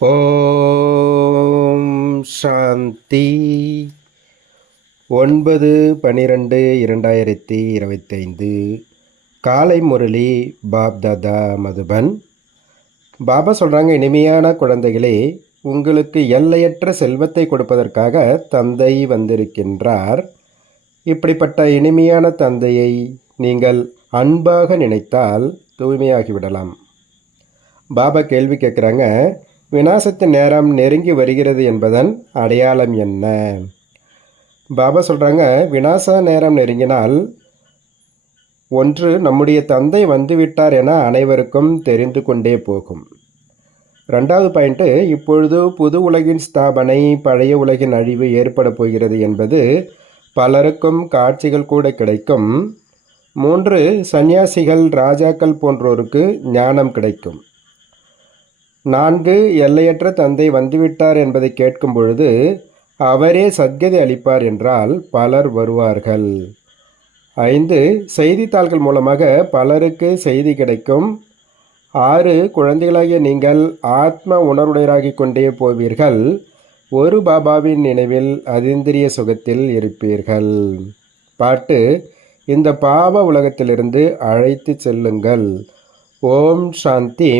ஓம் சாந்தி. ஒன்பது பன்னிரெண்டு இரண்டாயிரத்தி இருபத்தைந்து. காலை முரளி பாப் தாதா மதுபன். பாபா சொல்கிறாங்க இனிமையான குழந்தைகளே உங்களுக்கு எல்லையற்ற செல்வத்தை கொடுப்பதற்காக தந்தை வந்திருக்கின்றார். இப்படிப்பட்ட இனிமையான தந்தையை நீங்கள் அன்பாக நினைத்தால் தூய்மையாகிவிடலாம். பாபா கேள்வி கேட்குறாங்க விநாசத்தின் நேரம் நெருங்கி வருகிறது என்பதன் அடையாளம் என்ன? பாபா சொல்கிறாங்க விநாச நேரம் நெருங்கினால் ஒன்று நம்முடைய தந்தை வந்துவிட்டார் என அனைவருக்கும் தெரிந்து கொண்டே போகும். ரெண்டாவது பாயிண்ட்டு இப்பொழுது புது உலகின் ஸ்தாபனை பழைய உலகின் அழிவு ஏற்பட போகிறது என்பது பலருக்கும் காட்சிகள் கூட கிடைக்கும். மூன்று சந்நியாசிகள் ராஜாக்கள் போன்றோருக்கு ஞானம் கிடைக்கும். நான்கு எல்லையற்ற தந்தை வந்துவிட்டார் என்பதை கேட்கும் பொழுது அவரே சத்கதி அளிப்பார் என்றால் பலர் வருவார்கள். ஐந்து செய்தித்தாள்கள் மூலமாக பலருக்கு செய்தி கிடைக்கும். ஆறு குழந்தைகளாகிய நீங்கள் ஆத்ம உணர்வுடையராகிக் கொண்டே போவீர்கள். ஒரு பாபாவின் நினைவில் அதிந்திரிய சுகத்தில் இருப்பீர்கள். பாட்டு இந்த பாவ உலகத்திலிருந்து அழைத்து செல்லுங்கள். ஓம் சாந்தி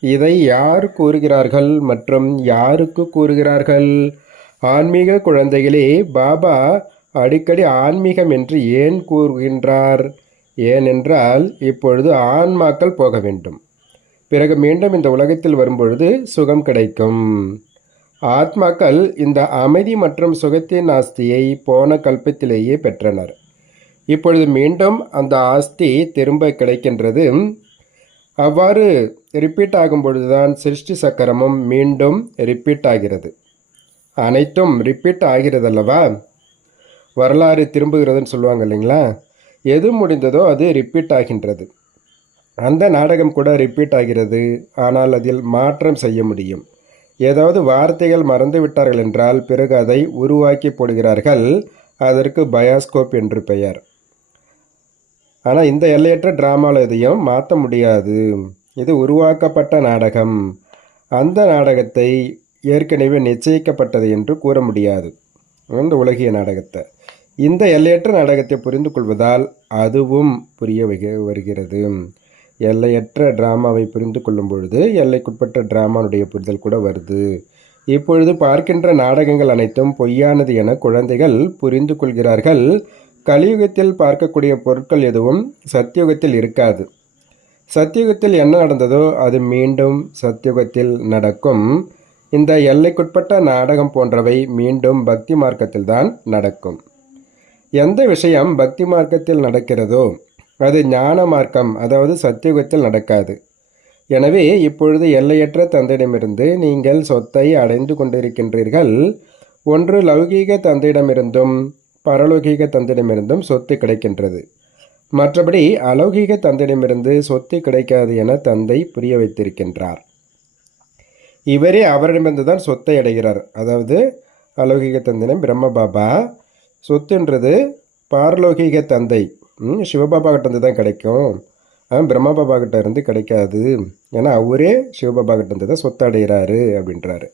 இதை யார் கூறுகிறார்கள் மற்றும் யாருக்கு கூறுகிறார்கள்? ஆன்மீக குழந்தைகளே பாபா அடிக்கடி ஆன்மீகம் என்று ஏன் கூறுகின்றார்? ஏனென்றால் இப்பொழுது ஆன்மாக்கள் போக வேண்டும். பிறகு மீண்டும் இந்த உலகத்தில் வரும்பொழுது சுகம் கிடைக்கும். ஆத்மாக்கள் இந்த அமைதி மற்றும் சுகத்தின் ஆஸ்தியை போன கல்பத்திலேயே பெற்றனர். இப்பொழுது மீண்டும் அந்த ஆஸ்தி திரும்ப கிடைக்கின்றது. அவ்வாறு ரிப்பீட் ஆகும் பொழுதுதான் சிருஷ்டி சக்கரமும் மீண்டும் ரிப்பீட் ஆகிறது. அனைத்தும் ரிப்பீட் ஆகிறது அல்லவா வரலாறு திரும்புகிறதுன்னு சொல்லுவாங்க இல்லைங்களா? எது முடிந்ததோ அது ரிப்பீட் ஆகின்றது. அந்த நாடகம் கூட ரிப்பீட் ஆகிறது. ஆனால் அதில் மாற்றம் செய்ய முடியும். ஏதாவது வார்த்தைகள் மறந்து விட்டார்கள் என்றால் பிறகு அதை உருவாக்கி போடுகிறார்கள். அதற்கு பயாஸ்கோப் என்று பெயர். ஆனால் இந்த எல்லையற்ற டிராமாவில் எதையும் மாற்ற முடியாது. இது உருவாக்கப்பட்ட நாடகம். அந்த நாடகத்தை ஏற்கனவே நிச்சயிக்கப்பட்டது என்று கூற முடியாது. இந்த உலகிய நாடகத்தை. இந்த எல்லையற்ற நாடகத்தை புரிந்து கொள்வதால் அதுவும் புரிய வருகிறது. எல்லையற்ற டிராமாவை புரிந்து கொள்ளும் பொழுது எல்லைக்குட்பட்ட டிராமாவுடைய புரிதல் கூட வருது. இப்பொழுது பார்க்கின்ற நாடகங்கள் அனைத்தும் பொய்யானது என குழந்தைகள் புரிந்து கொள்கிறார்கள். கலியுகத்தில் பார்க்கக்கூடிய பொருட்கள் எதுவும் சத்தியுகத்தில் இருக்காது. சத்தியுகத்தில் என்ன நடந்ததோ அது மீண்டும் சத்தியுகத்தில் நடக்கும். இந்த எல்லைக்குட்பட்ட நாடகம் போன்றவை மீண்டும் பக்தி மார்க்கத்தில் தான் நடக்கும். எந்த விஷயம் பக்தி மார்க்கத்தில் நடக்கிறதோ அது ஞான மார்க்கம் அதாவது சத்தியுகத்தில் நடக்காது. எனவே இப்பொழுது எல்லையற்ற தந்தையிடமிருந்து நீங்கள் சொத்தை அடைந்து கொண்டிருக்கின்றீர்கள். ஒன்று லௌகீக தந்தையிடமிருந்தும் பரலோகீக தந்தையிடமிருந்தும் சொத்து கிடைக்கின்றது. மற்றபடி அலௌகீக தந்தையிடமிருந்து சொத்து கிடைக்காது என தந்தை புரிய வைத்திருக்கின்றார். இவரே அவரிடமிருந்து தான் சொத்தை அடைகிறார். அதாவது அலௌகிக தந்தையிடம் பிரம்ம பாபா சொத்துன்றது பாரலோகிக தந்தை. சிவபாபா கிட்டேருந்து தான் கிடைக்கும். பிரம்ம பாபா கிட்ட இருந்து கிடைக்காது. ஏன்னா அவரே சிவபாபா கிட்டேருந்து தான் சொத்து அடைகிறாரு அப்படின்றாரு.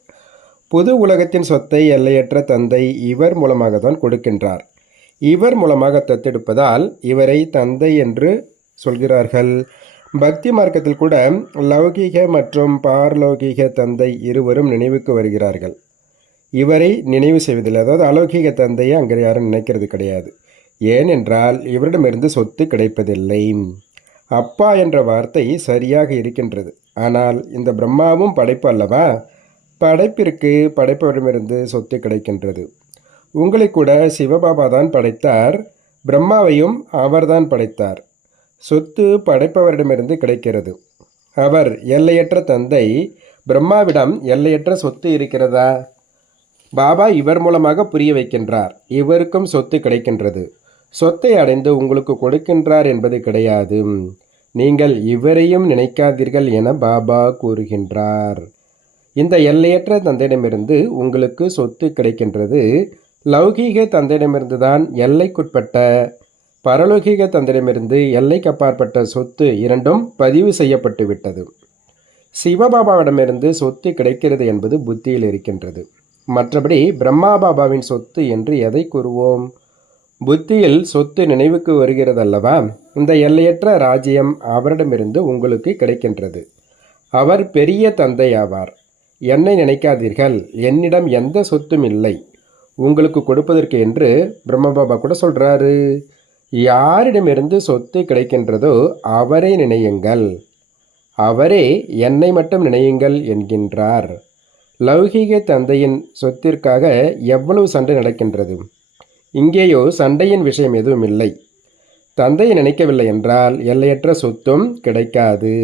புது உலகத்தின் சொத்தை எல்லையற்ற தந்தை இவர் மூலமாக தான் கொடுக்கின்றார். இவர் மூலமாக தத்தெடுப்பதால் இவரை தந்தை என்று சொல்கிறார்கள். பக்தி மார்க்கத்தில் கூட லௌகீக மற்றும் பார்லௌகீக தந்தை இருவரும் நினைவுக்கு வருகிறார்கள். இவரை நினைவு செய்வதில்லை. அதாவது அலௌகீக தந்தையை அங்கே யாரும் நினைக்கிறது கிடையாது. ஏனென்றால் இவரிடமிருந்து சொத்து கிடைப்பதில்லை. அப்பா என்ற வார்த்தை சரியாக இருக்கின்றது. ஆனால் இந்த பிரம்மாவும் படைப்பு அல்லவா? படைப்பிற்கு படைப்பவரிடமிருந்து சொத்து கிடைக்கின்றது. உங்களை கூட சிவபாபா தான் படைத்தார் பிரம்மாவையும் அவர்தான் படைத்தார். சொத்து படைப்பவரிடமிருந்து கிடைக்கிறது. அவர் எல்லையற்ற தந்தை பிரம்மாவிடம் எல்லையற்ற சொத்து இருக்கிறதா? பாபா இவர் மூலமாக புரிய வைக்கின்றார் இவருக்கும் சொத்து கிடைக்கின்றது. சொத்தை அடைந்து உங்களுக்கு கொடுக்கின்றார் என்பது கிடையாது. நீங்கள் இவரையும் நினைக்காதீர்கள் என பாபா கூறுகின்றார். இந்த எல்லையற்ற தந்தையிடமிருந்து உங்களுக்கு சொத்து கிடைக்கின்றது. லௌகீக தந்தையிடமிருந்து தான் எல்லைக்குட்பட்ட பரலோகிக தந்தையிடமிருந்து எல்லைக்கு அப்பாற்பட்ட சொத்து இரண்டும் பதிவு செய்யப்பட்டு விட்டது சிவபாபாவிடமிருந்து சொத்து கிடைக்கிறது என்பது புத்தியில் இருக்கின்றது. மற்றபடி பிரம்மா பாபாவின் சொத்து என்று எதை கூறுவோம்? புத்தியில் சொத்து நினைவுக்கு வருகிறதல்லவா? இந்த எல்லையற்ற ராஜ்யம் அவரிடமிருந்து உங்களுக்கு கிடைக்கின்றது. அவர் பெரிய தந்தை ஆவார் என்னை நினைக்காதீர்கள். என்னிடம் எந்த சொத்தும் இல்லை. உங்களுக்கு கொடுப்பதற்கு என்று பிரம்மபாபா கூட சொல்கிறாரு யாரிடமிருந்து சொத்து கிடைக்கின்றதோ அவரை நினையுங்கள். அவரே என்னை மட்டும் நினையுங்கள் என்கின்றார். லௌகீக தந்தையின் சொத்திற்காக எவ்வளவு சண்டை நடக்கின்றது? இங்கேயோ சண்டையின் விஷயம் எதுவும் இல்லை. தந்தையை நினைக்கவில்லை என்றால் எல்லையற்ற சொத்தும் கிடைக்காது.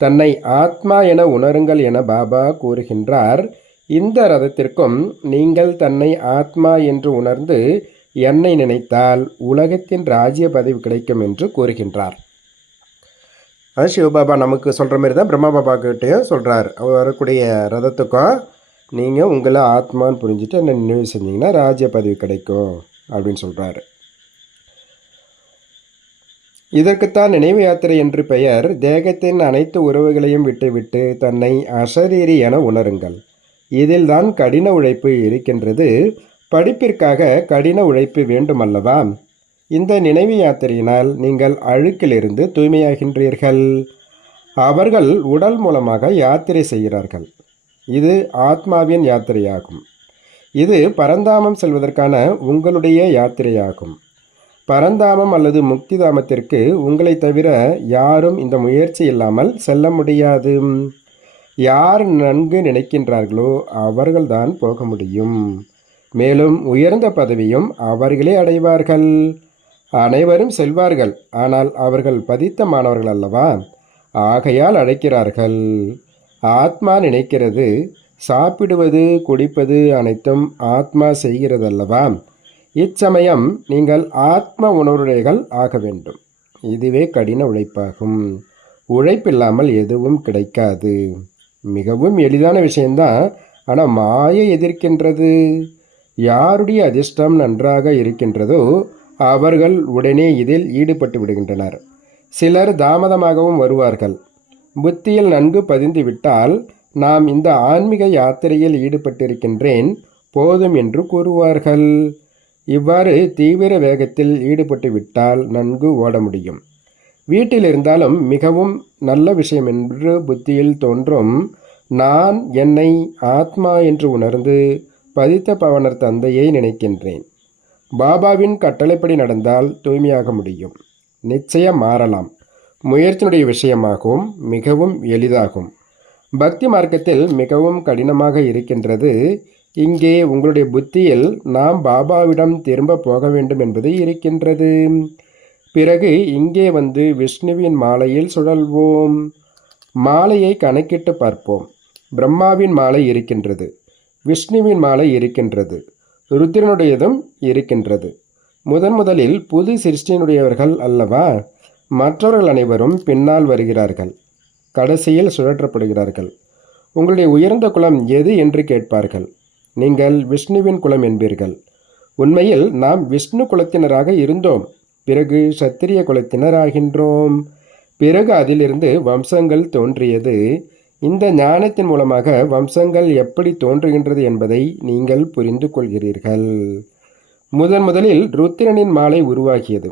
தன்னை ஆத்மா என உணருங்கள் என பாபா கூறுகின்றார். இந்த ரதத்திற்கும் நீங்கள் தன்னை ஆத்மா என்று உணர்ந்து என்னை நினைத்தால் உலகத்தின் ராஜ்ய பதவி கிடைக்கும் என்று கூறுகின்றார். அது சிவபாபா நமக்கு சொல்கிற மாதிரி தான் பிரம்மா பாபா கிட்டேயும் சொல்கிறார் அவர் வரக்கூடிய ரதத்துக்கும் நீங்கள் உங்களை ஆத்மான்னு புரிஞ்சுட்டு என்ன நினைவு செஞ்சீங்கன்னா ராஜ்ய பதவி கிடைக்கும் அப்படின்னு சொல்கிறாரு இதற்குத்தான் நினைவு யாத்திரை என்று பெயர். தேகத்தின் அனைத்து உறவுகளையும் விட்டுவிட்டு தன்னை அசரீரி என உணருங்கள். இதில்தான் கடின உழைப்பு இருக்கின்றது. படிப்பிற்காக கடின உழைப்பு வேண்டுமல்லவா? இந்த நினைவு யாத்திரையினால் நீங்கள் அழுக்கிலிருந்து தூய்மையாகின்றீர்கள். அவர்கள் உடல் மூலமாக யாத்திரை செய்கிறார்கள். இது ஆத்மாவின் யாத்திரையாகும். இது பரந்தாமம் செல்வதற்கான உங்களுடைய யாத்திரையாகும். பரந்தாமம் அல்லது முக்திதாமத்திற்கு உங்களை தவிர யாரும் இந்த முயற்சி இல்லாமல் செல்ல முடியாது. யார் நன்கு நினைக்கின்றார்களோ அவர்கள்தான் போக முடியும். மேலும் உயர்ந்த பதவியும் அவர்களே அடைவார்கள். அனைவரும் செல்வார்கள். ஆனால் அவர்கள் பதித்த மாணவர்கள் அல்லவா? ஆகையால் அழைக்கிறார்கள். ஆத்மா நினைக்கிறது சாப்பிடுவது குடிப்பது அனைத்தும் ஆத்மா செய்கிறதல்லவா? இச்சமயம் நீங்கள் ஆத்ம உணர்வுடைகள் ஆக வேண்டும். இதுவே கடின உழைப்பாகும். உழைப்பில்லாமல் எதுவும் கிடைக்காது. மிகவும் எளிதான விஷயம்தான். ஆனால் மாயை எதிர்க்கின்றது. யாருடைய அதிர்ஷ்டம் நன்றாக இருக்கின்றதோ அவர்கள் உடனே இதில் ஈடுபட்டு விடுகின்றனர். சிலர் தாமதமாகவும் வருவார்கள். புத்தியில் நன்கு பதிந்து விட்டால் நாம் இந்த ஆன்மீக யாத்திரையில் ஈடுபட்டிருக்கின்றேன் போதும் என்று கூறுவார்கள். இவ்வாறு தீவிர வேகத்தில் ஈடுபட்டு விட்டால் நன்கு ஓட முடியும். வீட்டில் இருந்தாலும் மிகவும் நல்ல விஷயம் என்று புத்தியில் தோன்றும் நான் என்னை ஆத்மா என்று உணர்ந்து பதித்த பவனர் தந்தையை நினைக்கின்றேன். பாபாவின் கட்டளைப்படி நடந்தால் தூய்மையாக முடியும். நிச்சயம் மாறலாம். முயற்சியினுடைய விஷயமாகவும் மிகவும் எளிதாகும். பக்தி மார்க்கத்தில் மிகவும் கடினமாக இருக்கின்றது இங்கே உங்களுடைய புத்தியில் நாம் பாபாவிடம் திரும்ப போக வேண்டும் என்பது இருக்கின்றது. பிறகு இங்கே வந்து விஷ்ணுவின் மாலையில் சுழல்வோம். மாலையை கணக்கிட்டு பார்ப்போம். பிரம்மாவின் மாலை இருக்கின்றது விஷ்ணுவின் மாலை இருக்கின்றது ருத்ரனுடையதும் இருக்கின்றது. முதன் முதலில் புது சிருஷ்டியினுடையவர்கள் அல்லவா? மற்றவர்கள் அனைவரும் பின்னால் வருகிறார்கள் கடைசியில் சுழற்றப்படுகிறார்கள். உங்களுடைய உயர்ந்த குலம் எது என்று கேட்பார்கள். நீங்கள் விஷ்ணுவின் குலம் என்பீர்கள். உண்மையில் நாம் விஷ்ணு குலத்தினராக இருந்தோம். பிறகு சத்திரிய குலத்தினராகின்றோம். பிறகு அதிலிருந்து வம்சங்கள் தோன்றியது. இந்த ஞானத்தின் மூலமாக வம்சங்கள் எப்படி தோன்றுகின்றது என்பதை நீங்கள் புரிந்து கொள்கிறீர்கள். முதன் முதலில் ருத்திரனின் மாலை உருவாகியது.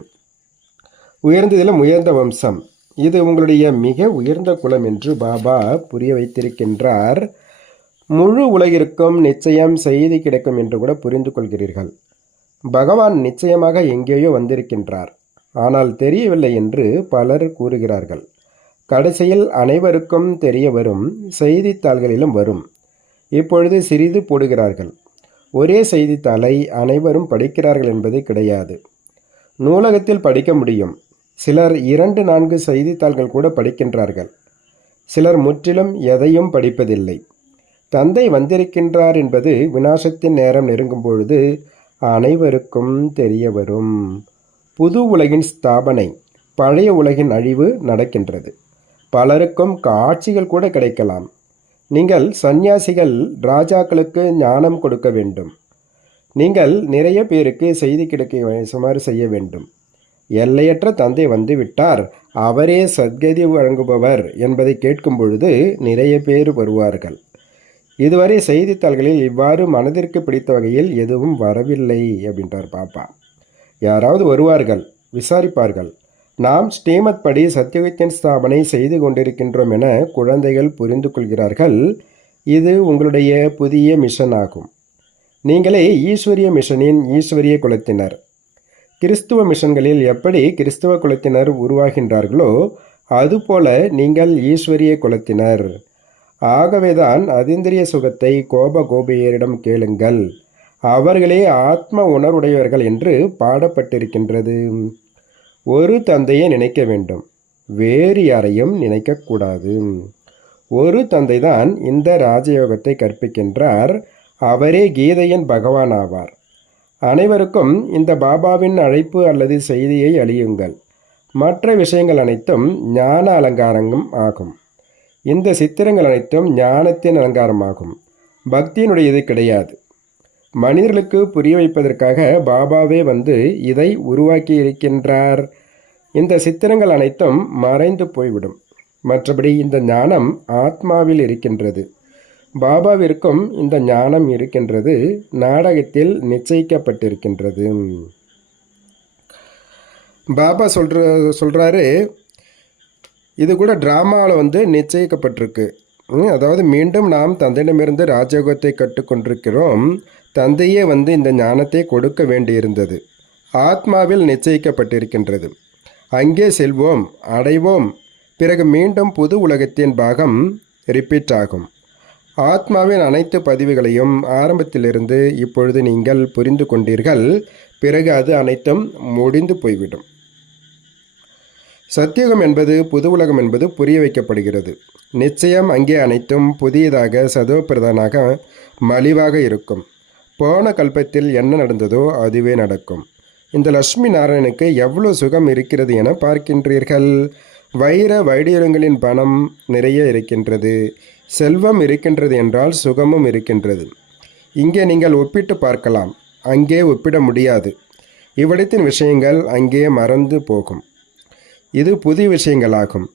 உயர்ந்ததிலும் உயர்ந்த வம்சம். இது உங்களுடைய மிக உயர்ந்த குலம் என்று பாபா புரிய வைத்திருக்கின்றார். முழு உலகிற்கும் நிச்சயம் செய்தி கிடைக்கும் என்று கூட புரிந்து கொள்கிறீர்கள் பகவான் நிச்சயமாக எங்கேயோ வந்திருக்கின்றார். ஆனால் தெரியவில்லை என்று பலர் கூறுகிறார்கள். கடைசியில் அனைவருக்கும் தெரிய வரும் செய்தித்தாள்களிலும் வரும். இப்பொழுது சிறிது போடுகிறார்கள். ஒரே செய்தித்தாளை அனைவரும் படிக்கிறார்கள் என்பது கிடையாது. நூலகத்தில் படிக்க முடியும். சிலர் இரண்டு நான்கு செய்தித்தாள்கள் கூட படிக்கின்றார்கள். சிலர் முற்றிலும் எதையும் படிப்பதில்லை. தந்தை வந்திருக்கின்றார் என்பது வினாசத்தின் நேரம் நெருங்கும் பொழுது அனைவருக்கும் தெரிய வரும். புது உலகின் ஸ்தாபனை பழைய உலகின் அழிவு நடக்கின்றது. பலருக்கும் காட்சிகள் கூட கிடைக்கலாம். நீங்கள் சந்நியாசிகள் ராஜாக்களுக்கு ஞானம் கொடுக்க வேண்டும். நீங்கள் நிறைய பேருக்கு செய்தி கிடைக்க சுமார் செய்ய வேண்டும். எல்லையற்ற தந்தை வந்துவிட்டார் அவரே சத்கதி வழங்குபவர் என்பதை கேட்கும் பொழுது நிறைய பேர் வருவார்கள். இதுவரை செய்தித்தாள்களில் இவ்வாறு மனதிற்கு பிடித்த வகையில் எதுவும் வரவில்லை அப்படின்றார் பாப்பா. யாராவது வருவார்கள் விசாரிப்பார்கள். நாம் ஸ்ரீமத் படி சத்தியவித்தியன் ஸ்தாபனை செய்து கொண்டிருக்கின்றோம் என குழந்தைகள் புரிந்து கொள்கிறார்கள். இது உங்களுடைய புதிய மிஷன் ஆகும் நீங்களே ஈஸ்வரிய மிஷனின் ஈஸ்வரிய குலத்தினர். கிறிஸ்துவ மிஷன்களில் எப்படி கிறிஸ்துவ குலத்தினர் உருவாகின்றார்களோ அதுபோல நீங்கள் ஈஸ்வரிய குலத்தினர். ஆகவேதான் அதீந்திரிய சுகத்தை கோப கோபியரிடம் கேளுங்கள். அவர்களே ஆத்ம உணர்வுடையவர்கள் என்று பாடப்பட்டிருக்கின்றது. ஒரு தந்தையை நினைக்க வேண்டும். வேறு யாரையும் நினைக்கக்கூடாது. ஒரு தந்தைதான் இந்த ராஜயோகத்தை கற்பிக்கின்றார். அவரே கீதையின் பகவான் ஆவார் அனைவருக்கும் இந்த பாபாவின் அழைப்பு அல்லது செய்தியை அழியுங்கள் மற்ற விஷயங்கள் அனைத்தும் ஞான அலங்காரங்கும் ஆகும். இந்த சித்திரங்கள் அனைத்தும் ஞானத்தின் அலங்காரமாகும். பக்தியினுடையது கிடையாது. மனிதர்களுக்கு புரிய வைப்பதற்காக பாபாவே வந்து இதை உருவாக்கி இருக்கின்றார் இந்த சித்திரங்கள் அனைத்தும் மறைந்து போய்விடும். மற்றபடி இந்த ஞானம் ஆத்மாவில் இருக்கின்றது. பாபாவிற்கும் இந்த ஞானம் இருக்கின்றது. நாடகத்தில் நிச்சயிக்கப்பட்டிருக்கின்றது. பாபா சொல்ற சொல்கிறாரு இது கூட ட்ராமாவில் வந்து நிச்சயிக்கப்பட்டிருக்கு. அதாவது மீண்டும் நாம் தந்தையிடமிருந்து ராஜயோகத்தை கற்றுக்கொண்டிருக்கிறோம். தந்தையே வந்து இந்த ஞானத்தை கொடுக்க வேண்டியிருந்தது. ஆத்மாவில் நிச்சயிக்கப்பட்டிருக்கின்றது. அங்கே செல்வோம் அடைவோம். பிறகு மீண்டும் புது உலகத்தின் பாகம் ரிப்பீட் ஆகும். ஆத்மாவின் அனைத்து பதிவுகளையும் ஆரம்பத்திலிருந்து இப்பொழுது நீங்கள் புரிந்து கொண்டீர்கள். பிறகு அது அனைத்தும் முடிந்து போய்விடும். சத்தியுகம் என்பது புது உலகம் என்பது புரிய வைக்கப்படுகிறது. நிச்சயம் அங்கே அனைத்தும் புதியதாக சதவப்பிரதானாக மலிவாக இருக்கும். போன கல்பத்தில் என்ன நடந்ததோ அதுவே நடக்கும். இந்த லட்சுமி நாராயணுக்கு எவ்வளோ சுகம் இருக்கிறது என பார்க்கின்றீர்கள்? வைர வைடூரியங்களின் பணம் நிறைய இருக்கின்றது. செல்வம் இருக்கின்றது என்றால் சுகமும் இருக்கின்றது. இங்கே நீங்கள் ஒப்பிட்டு பார்க்கலாம். அங்கே ஒப்பிட முடியாது. இவ்விடத்தின் விஷயங்கள் அங்கே மறந்து போகும். இது புதிய விஷயங்களாகும்.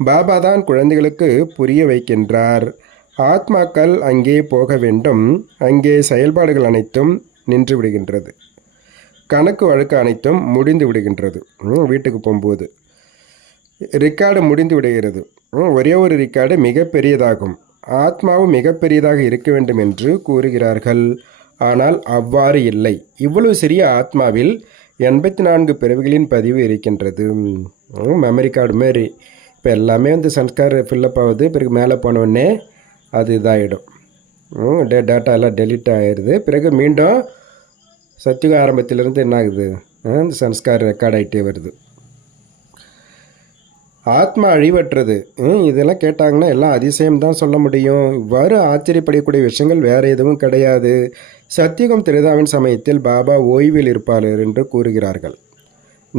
பாபா தான் குழந்தைகளுக்கு புரிய வைக்கின்றார். ஆத்மாக்கள் அங்கே போக வேண்டும். அங்கே செயல்பாடுகள் அனைத்தும் நின்று விடுகின்றது. கணக்கு வழக்கு அனைத்தும் முடிந்து விடுகின்றது. ம், வீட்டுக்கு போகும்போது. ரிக்கார்டு முடிந்து விடுகிறது. ஒரே ஒரு ரிக்கார்டு மிகப்பெரியதாகும். ஆத்மாவும் மிகப்பெரியதாக இருக்க வேண்டும் என்று கூறுகிறார்கள். ஆனால் அவ்வாறு இல்லை. இவ்வளவு சிறிய ஆத்மாவில் எண்பத்தி நான்கு பிறவிகளின் பதிவு இருக்கின்றது. மெமரி கார்டு மாரி. இப்போ எல்லாமே வந்து சன்ஸ்கார் ஃபில்லப் ஆகுது. பிறகு மேலே போனவுடனே அது இதாகிடும் டே டேட்டா எல்லாம் டெலிட் ஆகிடுது பிறகு மீண்டும் சத்தியுக ஆரம்பத்திலேருந்து என்ன ஆகுது? இந்த சன்ஸ்கார் ரெக்கார்ட் ஆகிட்டே வருது. ஆத்மா அழிவற்றது. ம், இதெல்லாம் கேட்டாங்கன்னா எல்லாம் அதிசயம் தான் சொல்ல முடியும். இவ்வாறு ஆச்சரியப்படக்கூடிய விஷயங்கள் வேறு எதுவும் கிடையாது. சத்தியுகம் திருதாவின் சமயத்தில் பாபா ஓய்வில் இருப்பார் என்று கூறுகிறார்கள்.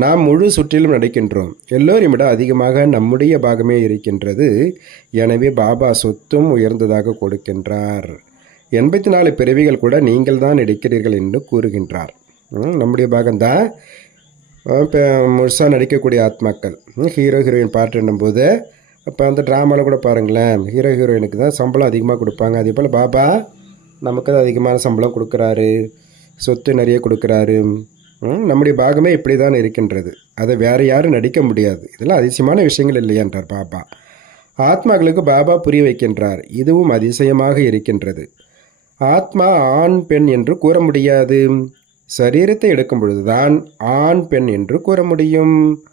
நாம் முழு சுற்றிலும் நடிக்கின்றோம். எல்லோரையும் விட அதிகமாக நம்முடைய பாகமே இருக்கின்றது. எனவே பாபா சொத்தும் உயர்ந்ததாக கொடுக்கின்றார். எண்பத்தி நாலு பிறவிகள் கூட நீங்கள் தான் எடுக்கிறீர்கள் என்று கூறுகின்றார். நம்முடைய பாகம்தான் இப்போ முழுசாக நடிக்கக்கூடிய ஆத்மாக்கள். ஹீரோ ஹீரோயின் பாட்டு போது இப்போ அந்த ட்ராமாவில் கூட பாருங்களேன் ஹீரோ ஹீரோயினுக்கு தான் சம்பளம் அதிகமாக கொடுப்பாங்க. அதே போல் பாபா நமக்கு தான் அதிகமான சம்பளம் கொடுக்குறாரு. சொத்து நிறைய கொடுக்குறாரு. நம்முடைய பாகமே இப்படி தான் இருக்கின்றது. அதை வேறு யாரும் நடிக்க முடியாது. இதெல்லாம் அதிசயமான விஷயங்கள் இல்லையா என்றார் பாபா. ஆத்மாக்களுக்கு பாபா புரிய வைக்கின்றார். இதுவும் அதிசயமாக இருக்கின்றது. ஆத்மா ஆண் பெண் என்று கூற முடியாது. சரீரத்தை எடுக்கும் பொழுதுதான் ஆண் பெண் என்று கூற முடியும்.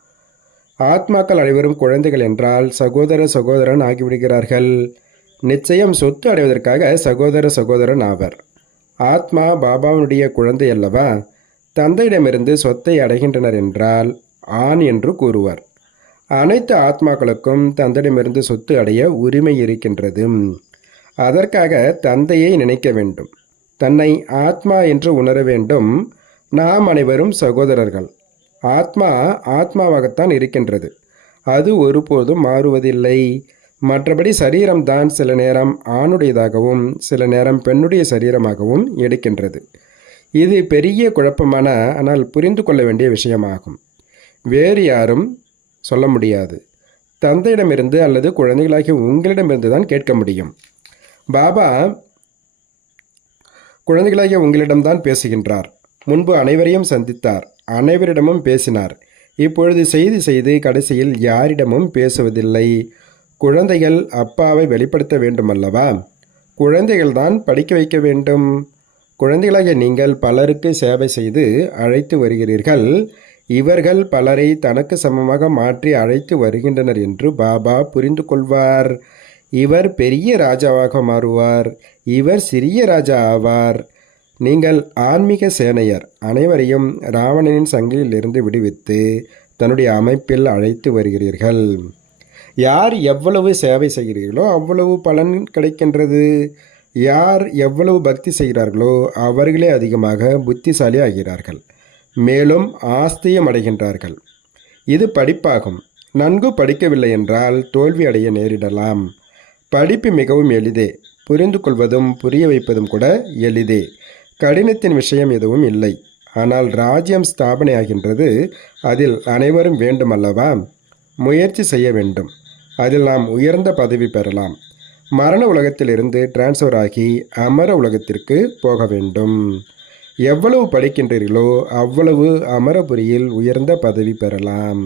ஆத்மாக்கள் அனைவரும் குழந்தைகள் என்றால் சகோதர சகோதரன் ஆகிவிடுகிறார்கள். நிச்சயம் சொத்து அடைவதற்காக சகோதர சகோதரன் ஆவர். ஆத்மா பாபாவினுடைய குழந்தை அல்லவா? தந்தையிடமிருந்து சொத்தை அடைகின்றனர் என்றால் ஆண் என்று கூறுவார். அனைத்து ஆத்மாக்களுக்கும் தந்தையிடமிருந்து சொத்து அடைய உரிமை இருக்கின்றது. அதற்காக தந்தையை நினைக்க வேண்டும். தன்னை ஆத்மா என்று உணர வேண்டும். நாம் அனைவரும் சகோதரர்கள். ஆத்மா ஆத்மாவாகத்தான் இருக்கின்றது. அது ஒருபோதும் மாறுவதில்லை. மற்றபடி சரீரம்தான் சில நேரம் ஆணுடையதாகவும் சில நேரம் பெண்ணுடைய சரீரமாகவும் எடுக்கின்றது. இது பெரிய குழப்பமான ஆனால் புரிந்து கொள்ள வேண்டிய விஷயமாகும். வேறு யாரும் சொல்ல முடியாது. தந்தையிடமிருந்து அல்லது குழந்தைகளாகிய உங்களிடமிருந்து தான் கேட்க முடியும். பாபா குழந்தைகளாகிய உங்களிடம்தான் பேசுகின்றார். முன்பு அனைவரையும் சந்தித்தார். அனைவரிடமும் பேசினார். இப்பொழுது செய்து செய்து கடைசியில் யாரிடமும் பேசுவதில்லை. குழந்தைகள் அப்பாவை வெளிப்படுத்த வேண்டுமல்லவா? குழந்தைகள்தான் படிக்க வைக்க வேண்டும். குழந்தைகளாகிய நீங்கள் பலருக்கு சேவை செய்து அழைத்து வருகிறீர்கள். இவர்கள் பலரை தனக்கு சமமாக மாற்றி அழைத்து வருகின்றனர் என்று பாபா புரிந்து கொள்வார் இவர் பெரிய ராஜாவாக மாறுவார். இவர் சிறிய ராஜா ஆவார். நீங்கள் ஆன்மீக சேனையர். அனைவரையும் ராவணனின் சங்கிலிருந்து விடுவித்து தன்னுடைய அமைப்பில் அழைத்து வருகிறீர்கள். யார் எவ்வளவு சேவை செய்கிறீர்களோ அவ்வளவு பலன் கிடைக்கின்றது. யார் எவ்வளவு பக்தி செய்கிறார்களோ அவர்களே அதிகமாக புத்திசாலி ஆகிறார்கள். மேலும் ஆஸ்தியம் அடைகின்றார்கள். இது படிப்பாகும். நன்கு படிக்கவில்லை என்றால் தோல்வி அடைய நேரிடலாம். படிப்பு மிகவும் எளிதே. புரிந்து கொள்வதும் புரிய வைப்பதும் கூட எளிதே. கடினத்தின் விஷயம் எதுவும் இல்லை. ஆனால் ராஜ்யம் ஸ்தாபனை ஆகின்றது அதில் அனைவரும் வேண்டுமல்லவா? முயற்சி செய்ய வேண்டும். அதில் நாம் உயர்ந்த பதவி பெறலாம். மரண உலகத்திலிருந்து டிரான்ஸ்ஃபர் ஆகி அமர உலகத்திற்கு போக வேண்டும். எவ்வளவு படிக்கின்றீர்களோ அவ்வளவு அமரபுரியில் உயர்ந்த பதவி பெறலாம்.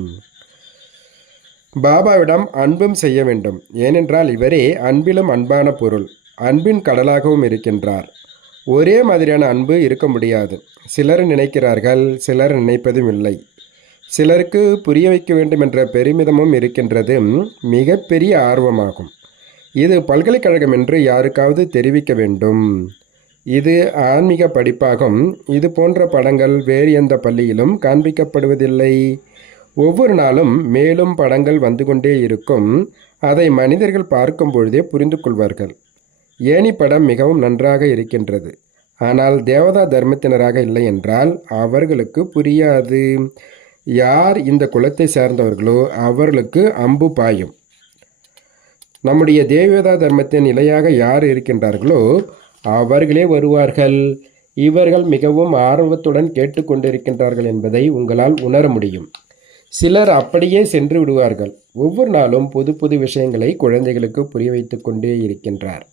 பாபாவிடம் அன்பும் செய்ய வேண்டும். ஏனென்றால் இவரே அன்பிலும் அன்பான பொருள். அன்பின் கடலாகவும் இருக்கின்றார். ஒரே மாதிரியான அன்பு இருக்க முடியாது. சிலர் நினைக்கிறார்கள் சிலர் நினைப்பதும் இல்லை. சிலருக்கு புரிய வைக்க வேண்டும் என்ற பெருமிதமும் இருக்கின்றது. மிகப்பெரிய ஆர்வமாகும். இது பல்கலைக்கழகம் என்று யாருக்காவது தெரிவிக்க வேண்டும். இது ஆன்மீக படிப்பாகும். இது போன்ற படங்கள் வேறு எந்த பள்ளியிலும் காண்பிக்கப்படுவதில்லை. ஒவ்வொரு நாளும் மேலும் படங்கள் வந்து கொண்டே இருக்கும். அதை மனிதர்கள் பார்க்கும் பொழுதே புரிந்து கொள்வார்கள். ஏனி படம் மிகவும் நன்றாக இருக்கின்றது. ஆனால் தேவதா தர்மத்தினராக இல்லை என்றால் அவர்களுக்கு புரியாது. யார் இந்த குலத்தை சேர்ந்தவர்களோ அவர்களுக்கு அம்பு பாயும். நம்முடைய தேவதா தர்மத்தின் நிலையாக யார் இருக்கின்றார்களோ அவர்களே வருவார்கள். இவர்கள் மிகவும் ஆர்வத்துடன் கேட்டுக்கொண்டிருக்கின்றார்கள் என்பதை உங்களால் உணர முடியும். சிலர் அப்படியே சென்று விடுவார்கள். ஒவ்வொரு நாளும் புது புது விஷயங்களை குழந்தைகளுக்கு புரிய வைத்து கொண்டே இருக்கின்றார்.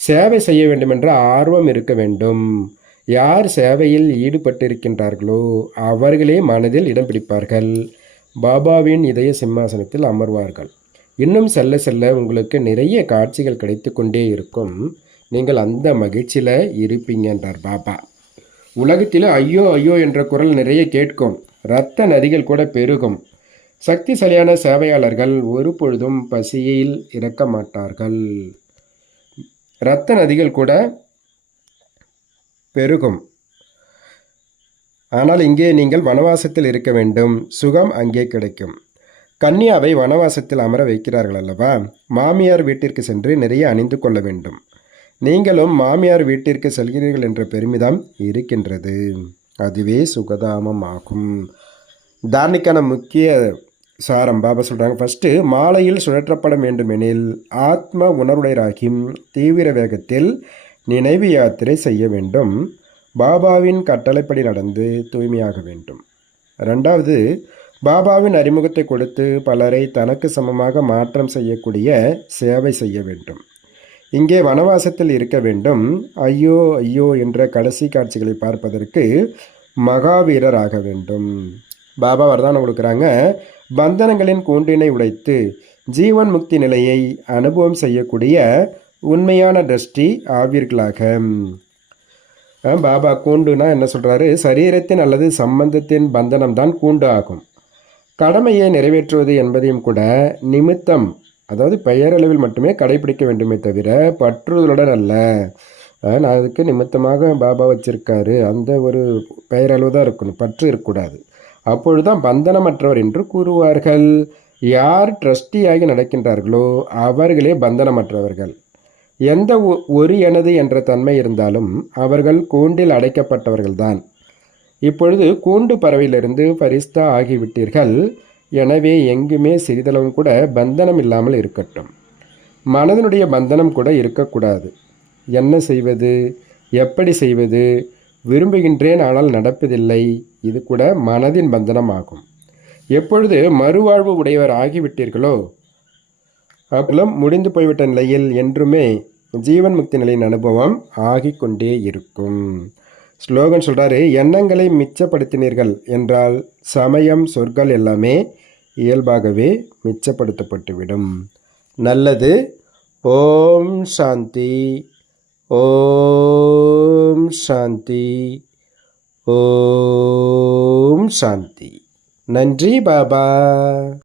சேவை செய்ய வேண்டுமென்ற ஆர்வம் இருக்க வேண்டும். யார் சேவையில் ஈடுபட்டிருக்கின்றார்களோ அவர்களே மனதில் இடம் பிடிப்பார்கள். பாபாவின் இதய சிம்மாசனத்தில் அமர்வார்கள். இன்னும் செல்ல செல்ல உங்களுக்கு நிறைய காட்சிகள் கிடைத்து கொண்டே இருக்கும். நீங்கள் அந்த மகிழ்ச்சியில் இருப்பீங்க என்றார் பாபா. உலகத்தில் ஐயோ ஐயோ என்ற குரல் நிறைய கேட்கும். இரத்த நதிகள் கூட பெருகும். சக்திசாலியான சேவையாளர்கள் ஒரு பொழுதும் பசியில் இறக்க மாட்டார்கள். இரத்த நதிகள் கூட பெருகும். ஆனால் இங்கே நீங்கள் வனவாசத்தில் இருக்க வேண்டும். சுகம் அங்கே கிடைக்கும். கன்னியாவை வனவாசத்தில் அமர வைக்கிறார்கள் அல்லவா? மாமியார் வீட்டிற்கு சென்று நிறைய அணிந்து கொள்ள வேண்டும். நீங்களும் மாமியார் வீட்டிற்கு செல்கிறீர்கள் என்ற பெருமிதம் இருக்கின்றது. அதுவே சுகதாமம் ஆகும். தார்னிக்கான முக்கிய சாரம் பாபா சொல்கிறாங்க ஃபஸ்ட்டு மாலையில் சுழற்றப்பட வேண்டுமெனில் ஆத்ம உணர்வுடையராகி தீவிர வேகத்தில் நினைவு யாத்திரை செய்ய வேண்டும். பாபாவின் கட்டளைப்படி நடந்து தூய்மையாக வேண்டும். ரெண்டாவது பாபாவின் அறிமுகத்தை கொடுத்து பலரை தனக்கு சமமாக மாற்றம் செய்யக்கூடிய சேவை செய்ய வேண்டும். இங்கே வனவாசத்தில் இருக்க வேண்டும். ஐயோ ஐயோ என்ற கடைசி காட்சிகளை பார்ப்பதற்கு மகாவீரர் ஆக வேண்டும். பாபா வரதானம் கொடுக்குறாங்க. பந்தனங்களின் கூண்டினை உடைத்து ஜீவன் முக்தி நிலையை அனுபவம் செய்யக்கூடிய உண்மையான திருஷ்டி ஆவீர்களாக. பாபா கூண்டுனா என்ன சொல்கிறாரு சரீரத்தின் அல்லது சம்பந்தத்தின் பந்தனம் தான் கூண்டு ஆகும். கடமையை நிறைவேற்றுவது என்பதையும் கூட நிமித்தம் அதாவது பெயரளவில் மட்டுமே கடைபிடிக்க வேண்டுமே தவிர பற்றுதலுடன் அல்ல. நான் அதுக்கு நிமித்தமாக பாபா வச்சிருக்காரு. அந்த ஒரு பெயரளவு தான் இருக்கணும். பற்று இருக்கக்கூடாது. அப்பொழுதுதான் பந்தனமற்றவர் என்று கூறுவார்கள். யார் ட்ரஸ்டியாகி நடக்கின்றார்களோ அவர்களே பந்தனமற்றவர்கள். எந்த ஒ- ஒரு எனது என்ற தன்மை இருந்தாலும் அவர்கள் கூண்டில் அடைக்கப்பட்டவர்கள்தான். இப்பொழுது கூண்டு பறவையிலிருந்து பரிஸ்தா ஆகிவிட்டீர்கள். எனவே எங்குமே சிறிதளவும் கூட பந்தனம் இல்லாமல் இருக்கட்டும். மனதினுடைய பந்தனம் கூட இருக்கக்கூடாது. என்ன செய்வது? எப்படி செய்வது? விரும்புகின்றேன் ஆனால் நடப்பதில்லை. இது கூட மனதின் பந்தனம் ஆகும். எப்பொழுது மறுவாழ்வு உடையவர் ஆகிவிட்டீர்களோ அப்பலம் முடிந்து போய்விட்ட நிலையில் என்றுமே ஜீவன் முக்தி நிலையின் அனுபவம் ஆகிக்கொண்டே இருக்கும். ஸ்லோகன் சொல்கிறாரு எண்ணங்களை மிச்சப்படுத்தினீர்கள் என்றால் சமயம் சொற்கள் எல்லாமே இயல்பாகவே மிச்சப்படுத்தப்பட்டுவிடும். நல்லது. ஓம் சாந்தி. ஓம் சாந்தி. ஓம் சாந்தி. நன்றி பாபா.